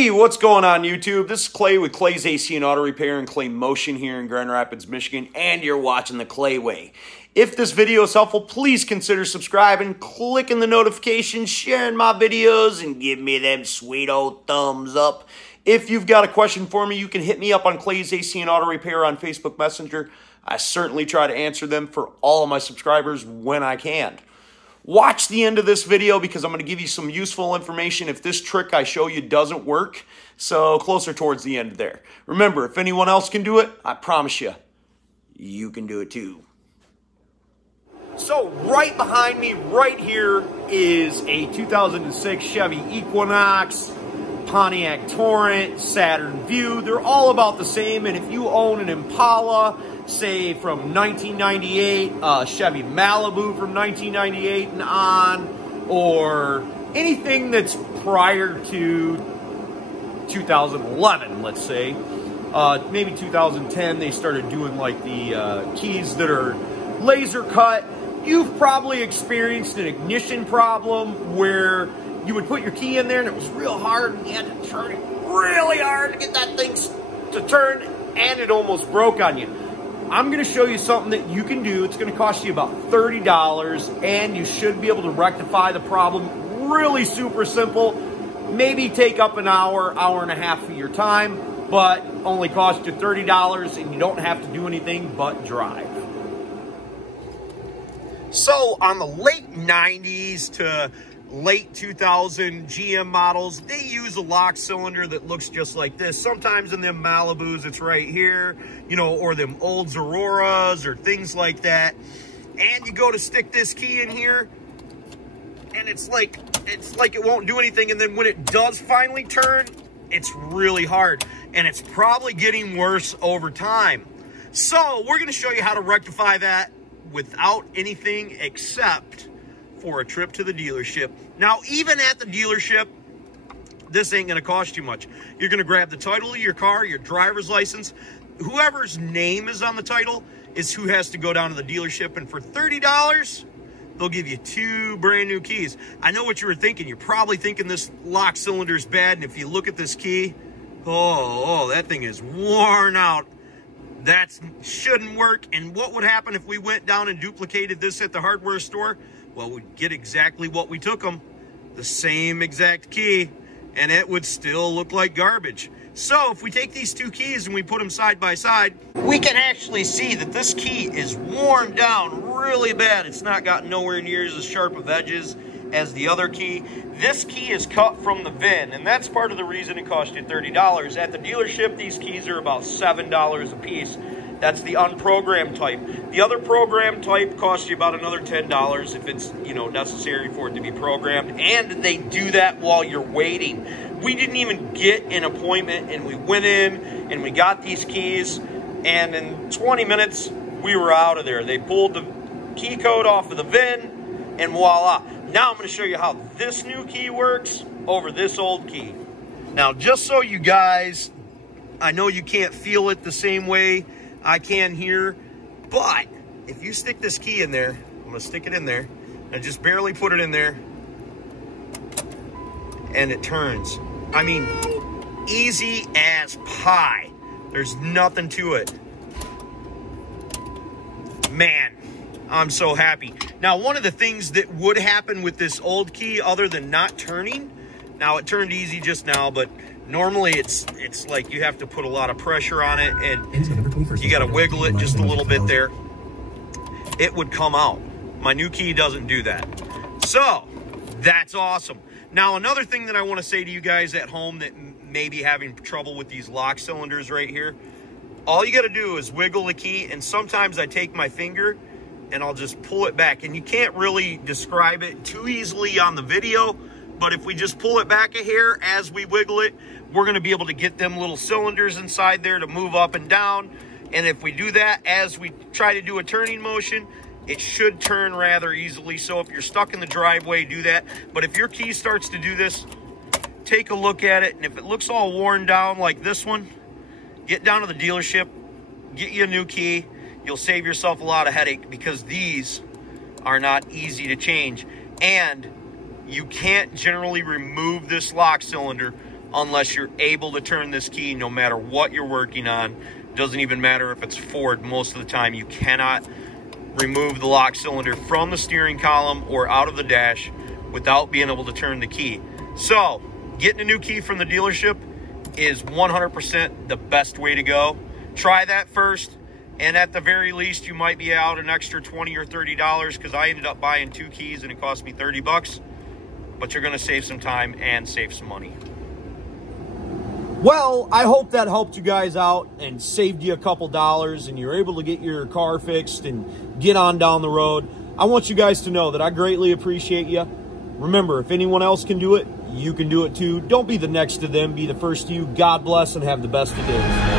Hey, what's going on YouTube? This is Clay with Clay's AC and Auto Repair and Clay Motion here in Grand Rapids, Michigan, and you're watching The Clay Way. If this video is helpful, please consider subscribing, clicking the notifications, sharing my videos, and give me them sweet old thumbs up. If you've got a question for me, you can hit me up on Clay's AC and Auto Repair on Facebook Messenger. I certainly try to answer them for all of my subscribers when I can. Watch the end of this video because I'm going to give you some useful information if this trick I show you doesn't work. So closer towards the end there. Remember, if anyone else can do it, I promise you, you can do it too. So right behind me, right here, is a 2006 Chevy Equinox, Pontiac Torrent, Saturn Vue. They're all about the same, and if you own an Impala, say from 1998, Chevy Malibu from 1998 and on, or anything that's prior to 2011, let's say, maybe 2010, they started doing like the keys that are laser cut. You've probably experienced an ignition problem where you would put your key in there and it was real hard and you had to turn it really hard to get that thing to turn, and it almost broke on you. I'm going to show you something that you can do. It's going to cost you about $30, and you should be able to rectify the problem. Really super simple. Maybe take up an hour, hour and a half of your time, but only cost you $30, and you don't have to do anything but drive. So on the late 90s to late 2000 GM models, they use a lock cylinder that looks just like this. Sometimes in them Malibus, it's right here, you know, or them old Auroras or things like that. And you go to stick this key in here, and it's like it won't do anything. And then when it does finally turn, it's really hard, and it's probably getting worse over time. So we're going to show you how to rectify that without anything except for a trip to the dealership. Now, even at the dealership, this ain't gonna cost you much. You're gonna grab the title of your car, your driver's license. Whoever's name is on the title is who has to go down to the dealership, and for $30, they'll give you 2 brand new keys. I know what you were thinking. You're probably thinking this lock cylinder is bad, and if you look at this key, oh, that thing is worn out. That shouldn't work. And what would happen if we went down and duplicated this at the hardware store? Well, we'd get exactly what we took them, the same exact key, and it would still look like garbage. So if we take these 2 keys and we put them side by side, we can actually see that this key is worn down really bad. It's not got nowhere near as sharp of edges as the other key. This key is cut from the VIN, and that's part of the reason it cost you $30. At the dealership, these keys are about $7 a piece. That's the unprogrammed type. The other programmed type costs you about another $10 if it's, you know, necessary for it to be programmed. And they do that while you're waiting. We didn't even get an appointment, and we went in and we got these keys, and in 20 minutes we were out of there. They pulled the key code off of the VIN, and voila. Now I'm going to show you how this new key works over this old key. Now, just so you guys, I know you can't feel it the same way I can here, but if you stick this key in there, I'm going to stick it in there, and just barely put it in there, and it turns. I mean, easy as pie. There's nothing to it. Man, I'm so happy. Now, one of the things that would happen with this old key, other than not turning, now it turned easy just now, but normally it's like you have to put a lot of pressure on it, and you got to wiggle it just a little bit there. It would come out. My new key doesn't do that. So that's awesome. Now, another thing that I want to say to you guys at home that may be having trouble with these lock cylinders right here, all you got to do is wiggle the key, and sometimes I take my finger and I'll just pull it back, and you can't really describe it too easily on the video, but if we just pull it back a hair as we wiggle it, we're going to be able to get them little cylinders inside there to move up and down. And if we do that as we try to do a turning motion, it should turn rather easily. So if you're stuck in the driveway, do that. But if your key starts to do this, take a look at it, and if it looks all worn down like this one, get down to the dealership, get you a new key. You'll save yourself a lot of headache, because these are not easy to change. And you can't generally remove this lock cylinder unless you're able to turn this key no matter what you're working on. Doesn't even matter if it's forward. Most of the time you cannot remove the lock cylinder from the steering column or out of the dash without being able to turn the key. So getting a new key from the dealership is 100% the best way to go. Try that first, and at the very least you might be out an extra $20 or $30, because I ended up buying 2 keys and it cost me 30 bucks, but you're going to save some time and save some money. Well, I hope that helped you guys out and saved you a couple dollars, and you're able to get your car fixed and get on down the road. I want you guys to know that I greatly appreciate you. Remember, if anyone else can do it, you can do it too. Don't be the next to them. Be the first to you. God bless, and have the best of days.